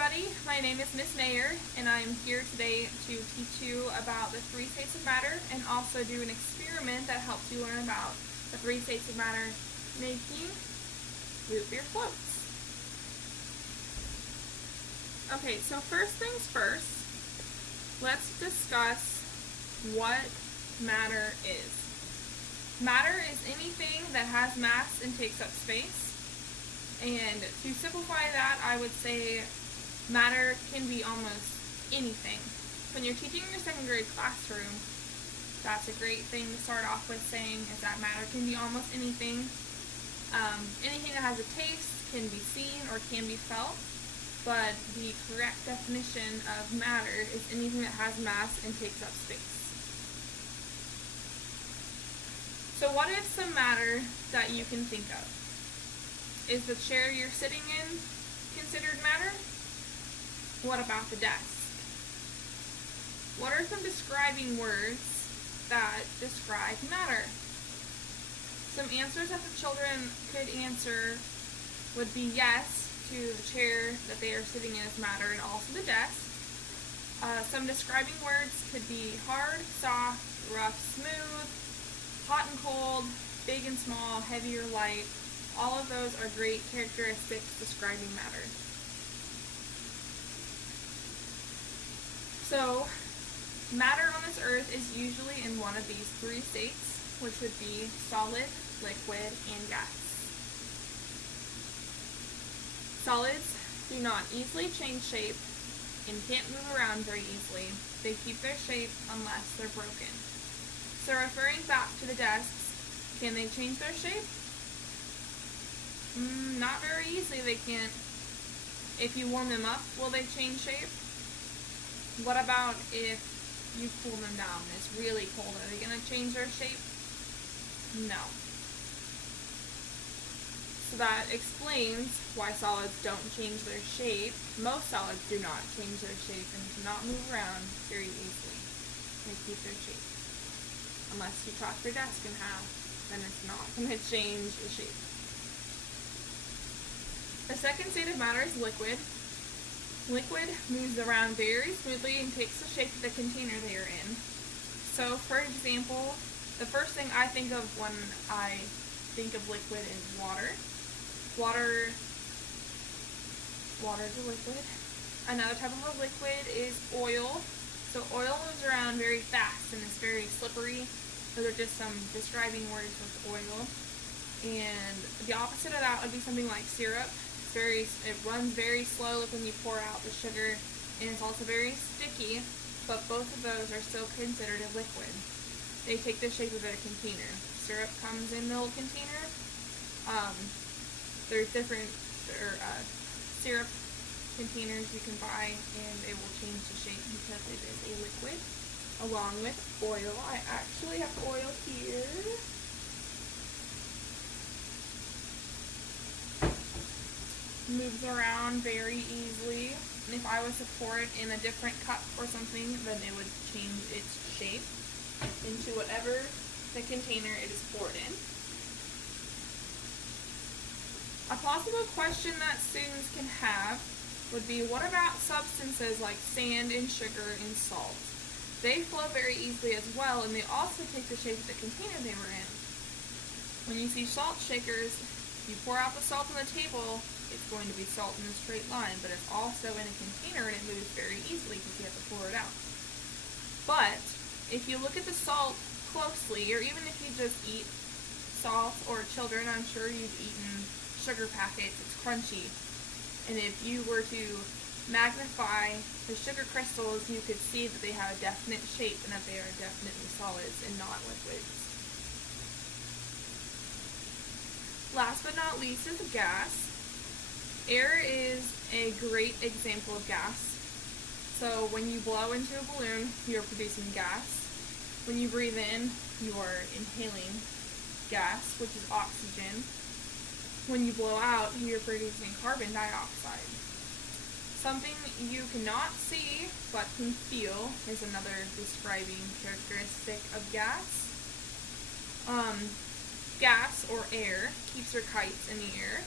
everybody, my name is Miss Mayer, and I'm here today to teach you about the three states of matter and also do an experiment that helps you learn about the three states of matter making root beer floats. Okay, so first things first, let's discuss what matter is. Matter is anything that has mass and takes up space. And to simplify that, I would say matter can be almost anything. When you're teaching in your second grade classroom, that's a great thing to start off with saying, is that matter can be almost anything. Anything that has a taste can be seen or can be felt, but the correct definition of matter is anything that has mass and takes up space. So what is some matter that you can think of? Is the chair you're sitting in considered matter? What about the desk? What are some describing words that describe matter? Some answers that the children could answer would be yes to the chair that they are sitting in as matter and also the desk. Some describing words could be hard, soft, rough, smooth, hot and cold, big and small, heavy or light. All of those are great characteristics describing matter. So, matter on this earth is usually in one of these three states, which would be solid, liquid, and gas. Solids do not easily change shape and can't move around very easily. They keep their shape unless they're broken. So referring back to the desks, can they change their shape? Not very easily they can't. If you warm them up, will they change shape? What about if you cool them down and it's really cold? Are they going to change their shape? No. So that explains why solids don't change their shape. Most solids do not change their shape and do not move around very easily. They keep their shape. Unless you chop your desk in half, then it's not going to change the shape. The second state of matter is liquid. Liquid moves around very smoothly and takes the shape of the container they are in. So, for example, the first thing I think of when I think of liquid is water. Water is a liquid. Another type of a liquid is oil. So oil moves around very fast and it's very slippery. Those are just some describing words with oil. And the opposite of that would be something like syrup. It runs very slowly when you pour out the sugar, and it's also very sticky, but both of those are still considered a liquid. They take the shape of a container. Syrup comes in the little container. There's different syrup containers you can buy, and it will change the shape because it is a liquid, along with oil. I actually have oil here. Moves around very easily, and if I was to pour it in a different cup or something, then it would change its shape into whatever the container it is poured in. A possible question that students can have would be, what about substances like sand and sugar and salt? They flow very easily as well, and they also take the shape of the container they were in. When you see salt shakers, you pour out the salt on the table, it's going to be salt in a straight line, but it's also in a container and it moves very easily because you have to pour it out. But if you look at the salt closely, or even if you just eat salt, or children, I'm sure you've eaten sugar packets, it's crunchy. And if you were to magnify the sugar crystals, you could see that they have a definite shape and that they are definitely solids and not liquids. Last but not least is gas. Air is a great example of gas. So when you blow into a balloon, you're producing gas. When you breathe in, you are inhaling gas, which is oxygen. When you blow out, you're producing carbon dioxide. Something you cannot see but can feel is another describing characteristic of gas. Gas, or air, keeps your kites in the air.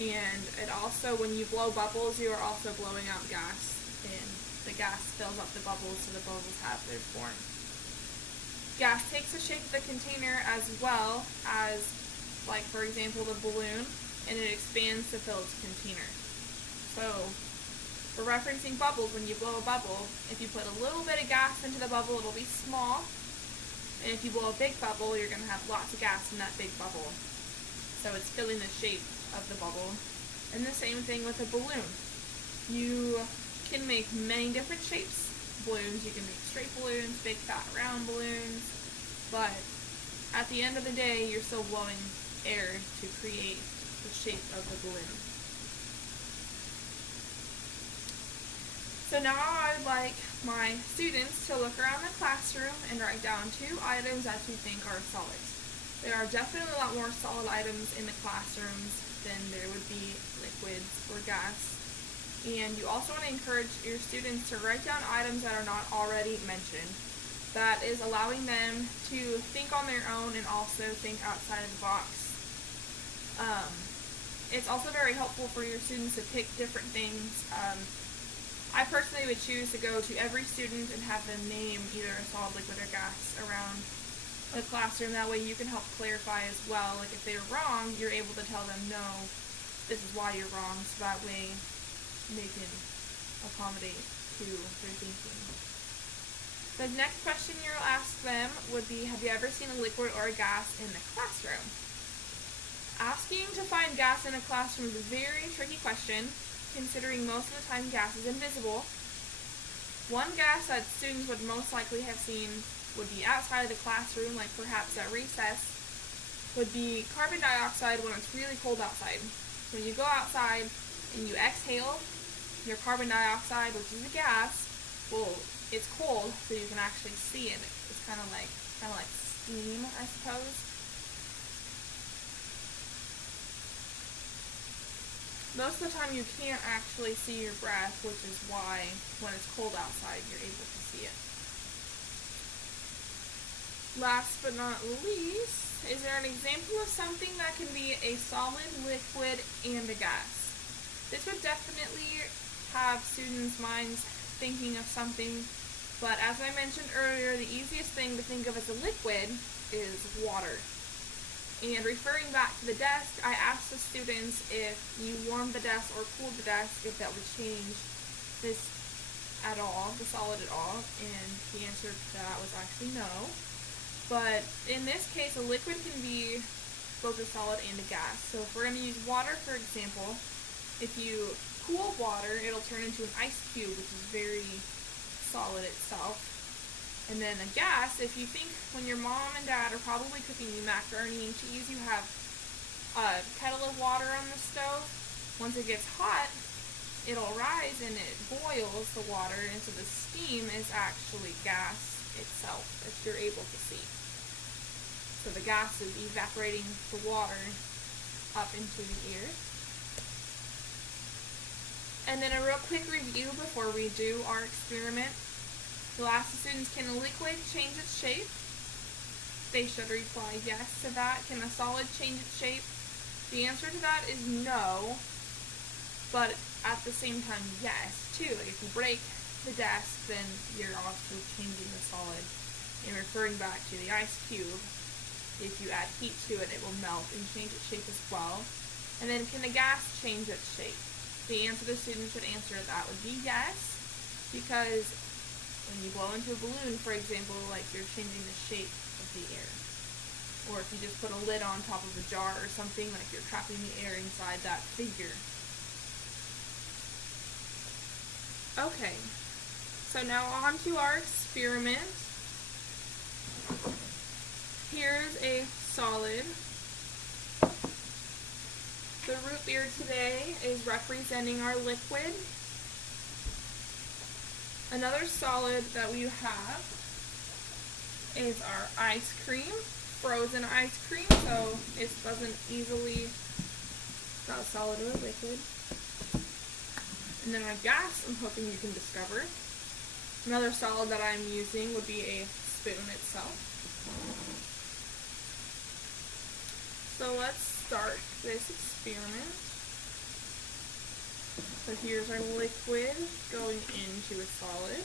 And it also, when you blow bubbles, you are also blowing out gas, and the gas fills up the bubbles so the bubbles have their form. Gas takes the shape of the container as well as, like for example, the balloon, and it expands to fill its container. So, for referencing bubbles, when you blow a bubble, if you put a little bit of gas into the bubble, it'll be small. And if you blow a big bubble, you're going to have lots of gas in that big bubble. So it's filling the shape of the bubble. And the same thing with a balloon. You can make many different shapes. Balloons, you can make straight balloons, big fat round balloons, but at the end of the day, you're still blowing air to create the shape of the balloon. So now I'd like my students to look around the classroom and write down 2 items that you think are solids. There are definitely a lot more solid items in the classrooms than there would be liquids or gas. And you also want to encourage your students to write down items that are not already mentioned. That is allowing them to think on their own and also think outside of the box. It's also very helpful for your students to pick different things. I personally would choose to go to every student and have them name either a solid, liquid, or gas around the classroom. That way you can help clarify as well. Like if they're wrong, you're able to tell them, no, this is why you're wrong, so that way they can accommodate to their thinking. The next question you'll ask them would be, have you ever seen a liquid or a gas in the classroom? Asking to find gas in a classroom is a very tricky question, considering most of the time gas is invisible. One gas that students would most likely have seen would be outside of the classroom, like perhaps at recess, would be carbon dioxide when it's really cold outside. When you go outside and you exhale your carbon dioxide, which is a gas, well, it's cold, so you can actually see it. It's kind of like steam, I suppose. Most of the time you can't actually see your breath, which is why when it's cold outside, you're able to see it. Last but not least, is there an example of something that can be a solid, liquid, and a gas? This would definitely have students' minds thinking of something, but as I mentioned earlier, the easiest thing to think of as a liquid is water. And referring back to the desk, I asked the students if you warmed the desk or cooled the desk, if that would change this at all, the solid at all, and the answer to that was actually no. But in this case, a liquid can be both a solid and a gas. So if we're going to use water, for example, if you cool water, it'll turn into an ice cube, which is very solid itself. And then a gas, if you think when your mom and dad are probably cooking you macaroni and cheese, you have a kettle of water on the stove. Once it gets hot, it'll rise and it boils the water, and so the steam is actually gas itself, if you're able to see. So the gas is evaporating the water up into the air. And then a real quick review before we do our experiment. You'll ask the students, can a liquid change its shape? They should reply yes to that. Can a solid change its shape? The answer to that is no, but at the same time, yes, too. Like if you break the desk, then you're also changing the solid. And referring back to the ice cube, if you add heat to it, it will melt and change its shape as well. And then can the gas change its shape? The answer the students should answer to that would be yes, because when you blow into a balloon, for example, like you're changing the shape of the air. Or if you just put a lid on top of a jar or something, like you're trapping the air inside that figure. Okay, so now on to our experiment. Here's a solid. The root beer today is representing our liquid. Another solid that we have is our ice cream, frozen ice cream, so it doesn't easily, it's not a solid or a liquid. And then our gas, I'm hoping you can discover. Another solid that I'm using would be a spoon itself. So let's start this experiment. So here's our liquid going into a solid.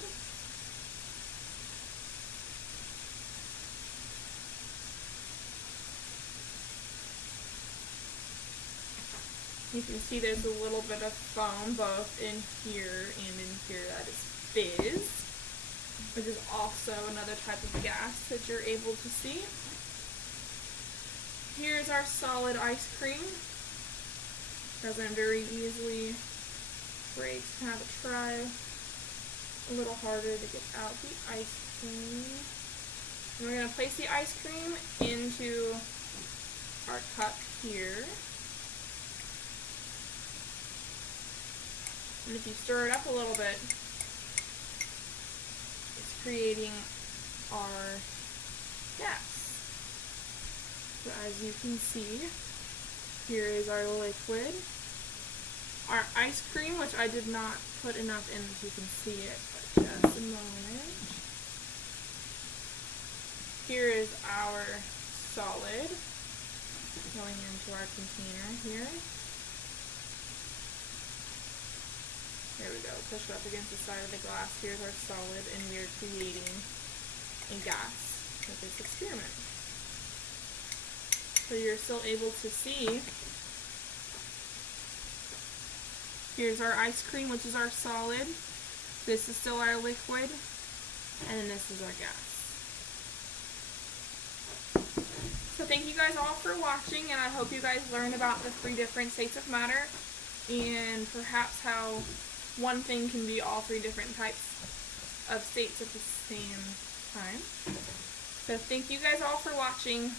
You can see there's a little bit of foam both in here and in here. That is fizz, which is also another type of gas that you're able to see. Here's our solid ice cream. Doesn't very easily break. Have to try a little harder to get out the ice cream. And we're going to place the ice cream into our cup here. And if you stir it up a little bit, it's creating our gas. So as you can see, here is our liquid. Our ice cream, which I did not put enough in that you can see it, but just a moment. Here is our solid going into our container here. There we go, push it up against the side of the glass. Here's our solid, and we are creating a gas with this experiment. So you're still able to see, here's our ice cream, which is our solid. This is still our liquid, and then this is our gas. So thank you guys all for watching, and I hope you guys learned about the 3 different states of matter, and perhaps how one thing can be all 3 different types of states at the same time. So thank you guys all for watching.